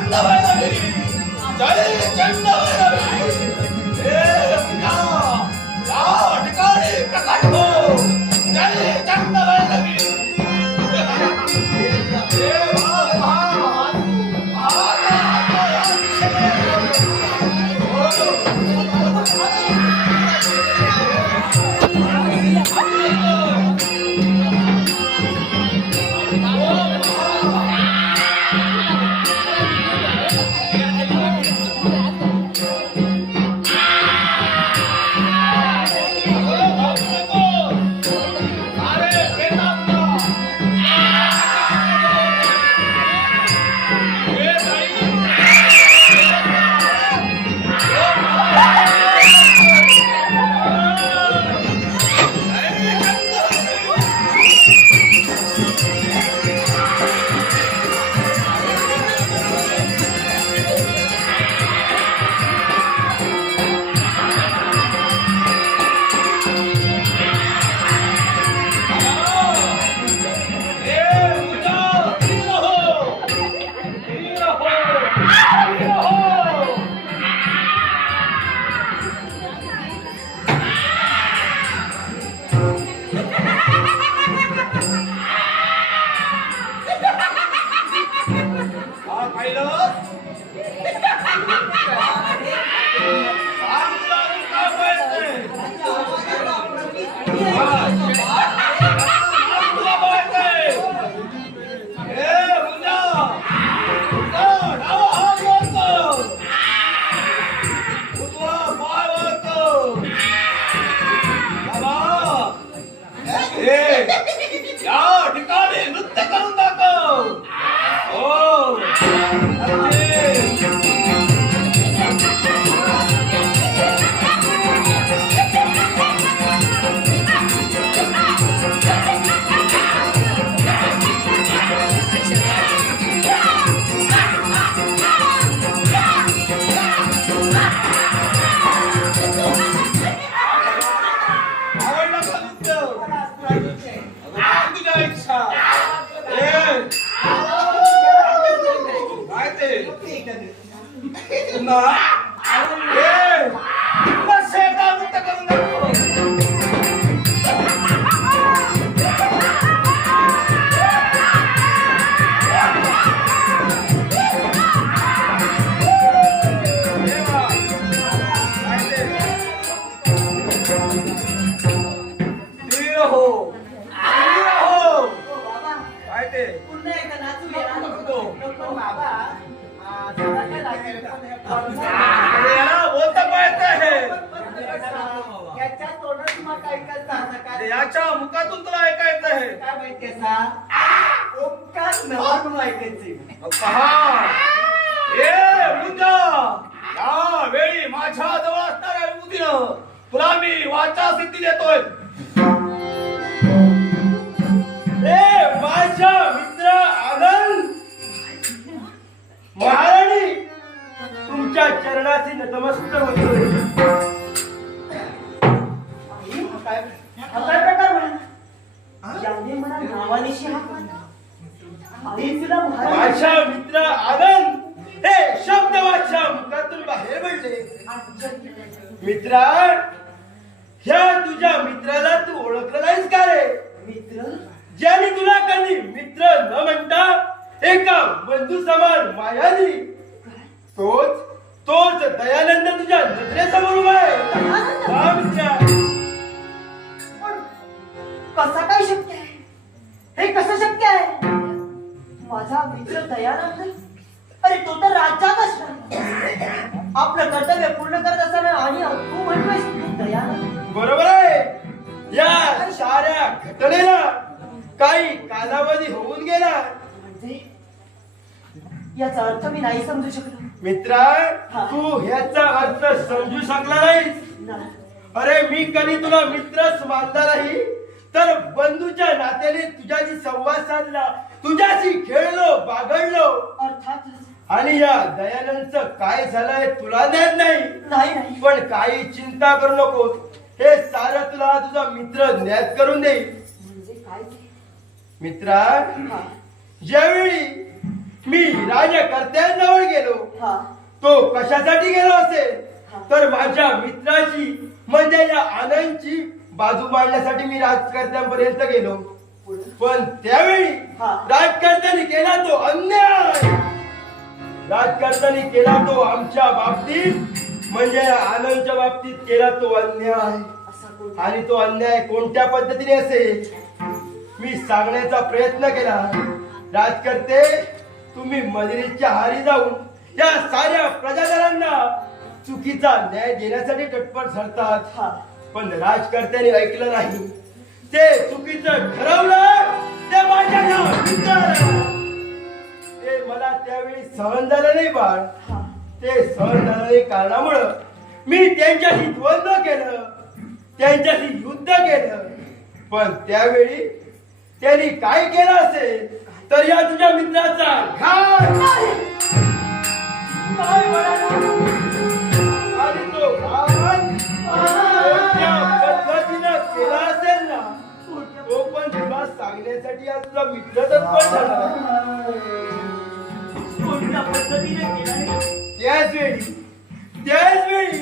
चंदवैरवी जय अरे याच्या मुखातून तुला ऐकायचं आहे. काय माहितीये सा ओंकार नवा म्हणून ऐकायचे पहा. ए मुंजा. या वेळी माझ्या जवळ असणाऱ्या विभूतीनं तुला मी वाचा सिद्धी देतोय. माझ्या मित्र आनंद. हे शब्द माझ्या मुखातून बाहेर पडले. मित्रा ह्या तुझ्या मित्राला तू ओळखलं नाहीस का रे? मित्र? ज्याने तुला कधी मित्र न म्हणता एका बंधू समान माया दिली तोच तोच दयानंद तुझ्या नजरेसमोर उभा आहे. कसा काय शक्य आहे? हे कसं शक्य आहे? माझा मित्र दयानंद? अरे तो तर राज्यात असणार आपलं कर्तव्य पूर्ण करत असताना आणि तू म्हणतोयस तू दयानंद. बरोबर आहे. या साऱ्या घटनेला काही कालावधी होऊन गेला. म्हणजे याचा अर्थ मी नाही समजू शकलो मित्रा तू ह्याचा अर्थ समजू शकला नाहीस. नाही. अरे मी कधी तुला मित्रच मानला नाही तर बंधूच्या नात्याने तुझ्याशी संवाद साधला. तुझ्याशी खेळलो बागडलो. अर्थातच. आणि या दयानंदचं काय झालंय तुला ज्ञान नाही? पण काही चिंता करू नको हे सारं तुला तुझा मित्र ज्ञात करून देईल. म्हणजे काय? मित्रा हा. ज्यावेळी मी राजकर्त्यांजवळ गेलो हा. तो कशासाठी गेलो असेल? तर माझ्या मित्राची म्हणजे या आनंदची बाजू मांडण्यासाठी मी राजकर्त्यांपर्यंत गेलो. पण त्यावेळी हा. राजकर्त्यांनी केला तो अन्याय. राजकर्त्यांनी केला तो आमच्या बाबतीत म्हणजे आनंदच्या बाबतीत केला तो अन्याय. आणि तो अन्याय कोणत्या पद्धतीने असेल? मी सांगण्याचा प्रयत्न केला. राजकर्ते तुम्ही मजुरीच्या हारी जाऊन या साऱ्या प्रजाजनांना चुकीचा न्याय देण्यासाठी तत्पर ठरतात हा. पण राजकर्त्यांनी ऐकलं नाही. ते चुकीचं ठरवलं ते माझ्या. ते मला त्यावेळी सहन झालं नाही बाळ. ते सहन झालं नाही कारणामुळं मी त्यांच्याशी द्वंद्व केलं त्यांच्याशी युद्ध केलं. पण त्यावेळी त्यांनी काय केलं असेल तर या तुझ्या मित्राचा घात कोणत्या पद्धतीने केला रे? त्याच वेळी त्याच वेळी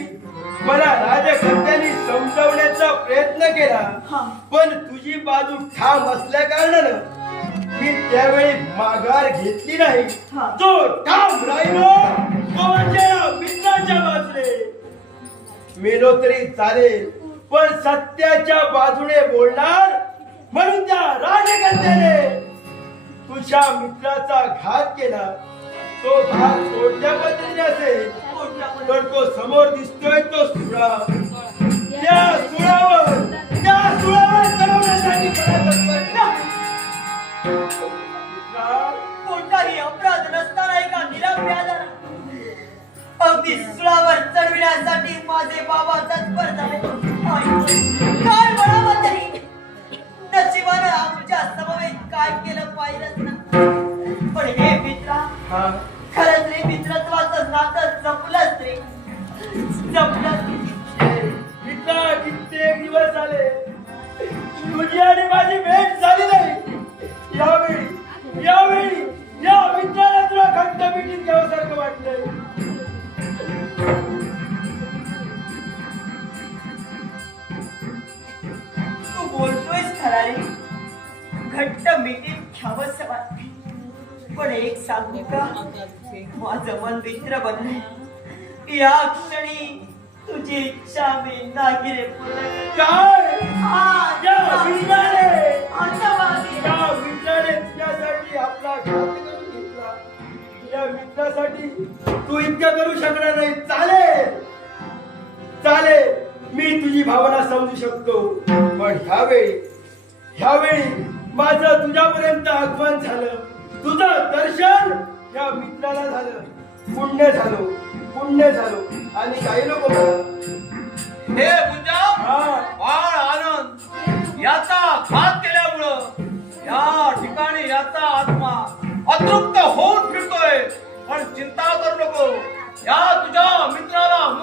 मला राजकर्त्यांनी समजवण्याचा प्रयत्न केला पण तुझी बाजू ठाम असल्या कारणानं मी त्यावेळी माघार घेतली नाही. जो ठाम राहिलो तो माझ्या मित्राच्या बाजूने मेलो तरी चालेल पण सत्याच्या बाजूने बोलणार म्हणून त्या राजकर्त्याने तुझ्या मित्राचा घात केला. तो घात कोणत्या पद्धतीने असेल पण तो समोर दिसतोय तो सुळा त्या सुळावर त्या सुळावर चढवण्यासाठी कोणताही अपराध नसताना एका निरपराधाला अगदी सुळावर चढविण्यासाठी माझे बाबा तत्पर झाले आई, काय वाटते पण एक सांगू का? माझं मन मित्र बनलंय. या क्षणी तुझी इच्छा मी नागिरे मित्रासाठी तू इतकं करू शकणार नाही. चालेल. चालेल. मी तुझी भावना समजू शकतो. पण ह्यावेळी ह्यावेळी माझं तुझ्यापर्यंत आगमन झालं. तुझं दर्शन या मित्राला झालं. पुण्य झालो. पुण्य झालो. आणि काही लोक हे आनंद याचा घात केल्यामुळं या ठिकाणी याचा आत्मा अतृप्त होऊन फिरतोय. पण चिंता करू नको. या तुझ्या मित्राला